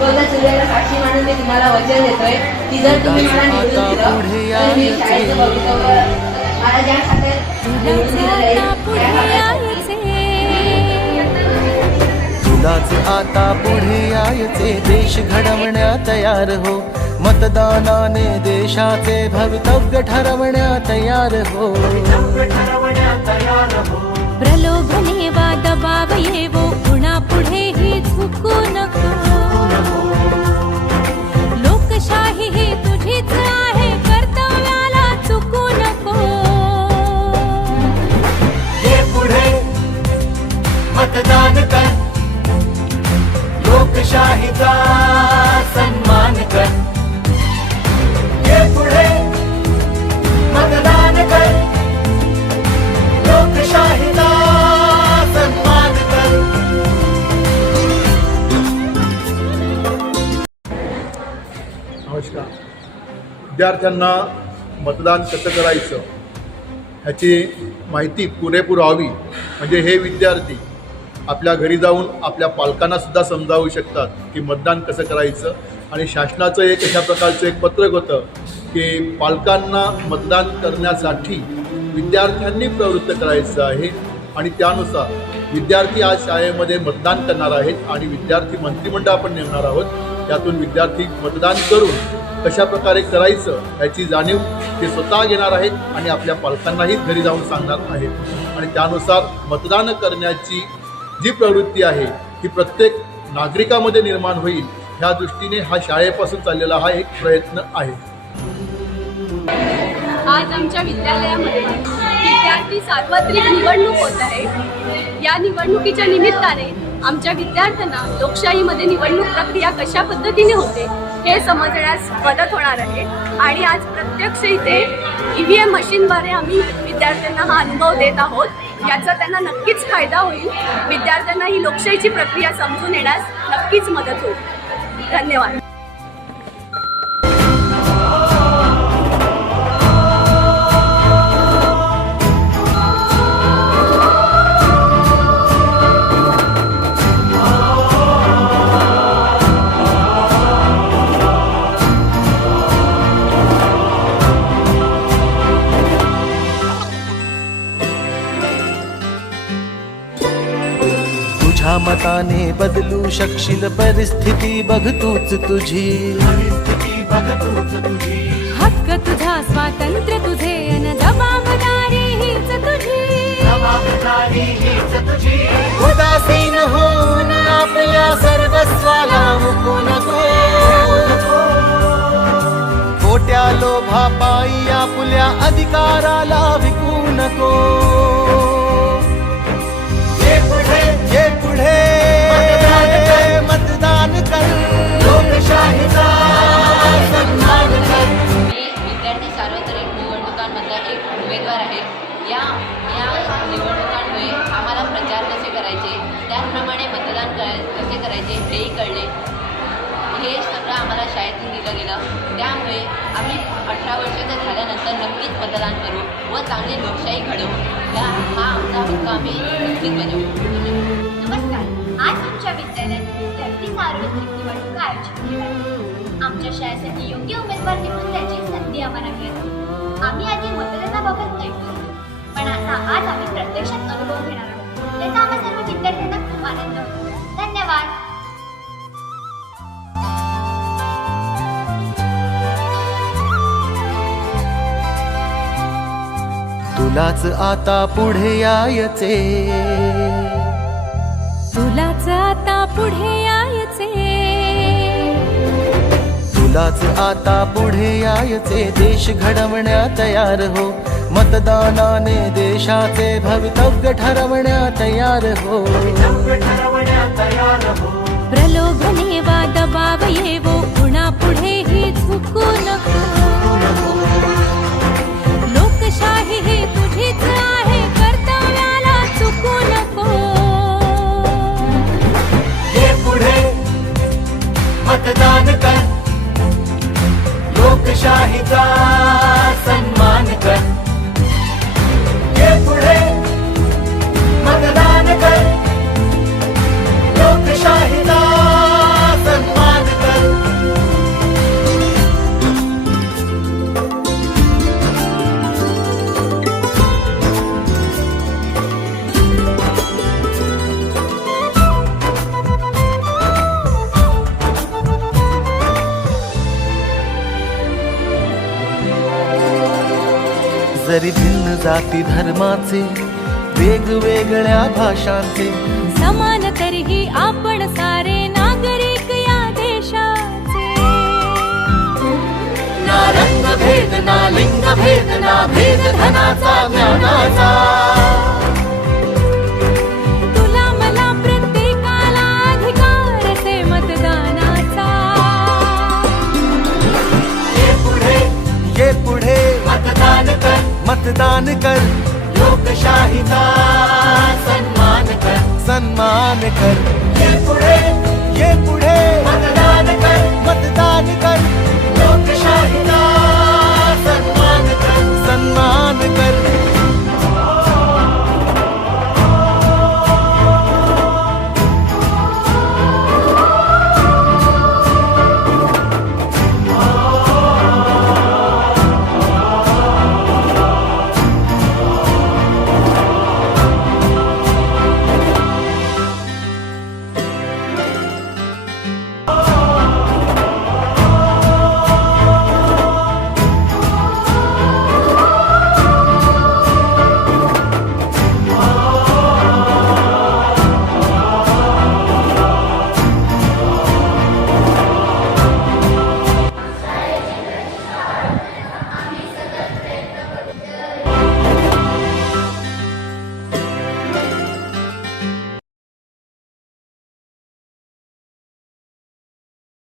विजयाच्या दिशेने उगवत्या सूर्याला साक्षी मानून मी तुम्हाला वचन देतोय. की जर तुम्ही मला निवडून दिलं तर मी शाळेचं भवितव्य मला ज्या खात्यात निवडून दिलं जाईल त्या खात्यात तुलाच आता पुढे यायचे. देश घडवण्या तयार हो. मतदानाने देशाचे भवितव्य ठरवण्या तयार हो. प्रलोभने वा दबाव येवो कुणा पुढेही झुकू नको. लोकशाही ही विद्यार्थ्यांना मतदान कसं करायचं ह्याची माहिती पुरेपूर व्हावी. म्हणजे हे विद्यार्थी आपल्या घरी जाऊन आपल्या पालकांनासुद्धा समजावू शकतात की मतदान कसं करायचं. आणि शासनाचं एक अशा प्रकारचं एक पत्रक होतं की पालकांना मतदान करण्यासाठी विद्यार्थ्यांनी प्रवृत्त करायचं आहे. आणि त्यानुसार विद्यार्थी आज शाळेमध्ये मतदान करणार आहेत आणि विद्यार्थी मंत्रिमंडळ आपण नेमणार आहोत. त्यातून विद्यार्थी मतदान करून कशा प्रकारे करायचं याची जाणीव ते स्वतः घेणार आहेत आणि आपल्या पालकांनाही घरी जाऊन सांगणार आहेत. आणि त्यानुसार मतदान करण्याची जी प्रवृत्ती आहे ती प्रत्येक नागरिकामध्ये निर्माण होईल ह्या दृष्टीने हा शाळेपासून चाललेला हा एक प्रयत्न आहे. आज आमच्या विद्यालयामध्ये विद्यार्थी सार्वत्रिक निवडणूक होत आहे. या निवडणुकीच्या निमित्ताने आमच्या विद्यार्थ्यांना लोकशाहीमध्ये निवडणूक प्रक्रिया कशा पद्धतीने होते हे समजण्यास मदत होणार आहे. आणि आज प्रत्यक्ष इथे ई व्ही एम मशीनद्वारे आम्ही विद्यार्थ्यांना हा अनुभव देत आहोत. याचा त्यांना नक्कीच फायदा होईल. विद्यार्थ्यांना ही लोकशाहीची प्रक्रिया समजून येण्यास नक्कीच मदत होईल. धन्यवाद. मताने बदलू शकशील परिस्थिती बघ तूच तुझी. हक्क तुझा स्वातंत्र्य तुझे अन जबाबदारी हीच तुझी. उदासीन होऊन आपल्या सर्वस्वाला मुकू नको खोट्या लोभा पायी आपल्या अधिकाराला विकू नको. तर नक्कीच मतदान करू व चांगली लोकशाही घडवू. या हा आमचा हक्क आम्ही नक्कीच बजावू नमस्कार. आज आमच्या विद्यालयात विद्यार्थी सार्वत्रिक निवडणूक आयोजित केली आहे. आमच्या शाळेसाठी योग्य उमेदवार निवडून त्याची संधी आम्हाला मिळाली आम्ही आधी मतदानाबाबत ऐकतो. पण आता आज आम्ही प्रत्यक्षात अनुभव घेणार आहोत. त्याचा आम्हा सर्व विद्यार्थ्यांना खूप आनंद होतो. धन्यवाद. तुलाच आता पुढे यायचे. तुलाच आता पुढे यायचे. तुलाच आता पुढे यायचे. देश घडवण्या तयार हो. मतदानाने देशाचे भवितव्य ठरवण्या तयार हो. प्रलोभने वा दबाव येवो. कुणा पुढेही झुकू नको लोकशाही ही जरी भिन्न जाती धर्माचे वेगवेगळ्या भाषांचे समान तरीही आपण सारे नागरिक या देशाचे. ना रंग भेद ना लिंग भेद ना भेद धनाचा ज्ञानाचा. तुला मला प्रत्येकाला अधिकार से मतदानाचा. ये पुढे ये पुढे. मतदान कर मतदान कर. लोकशाहीचा सन्मान कर।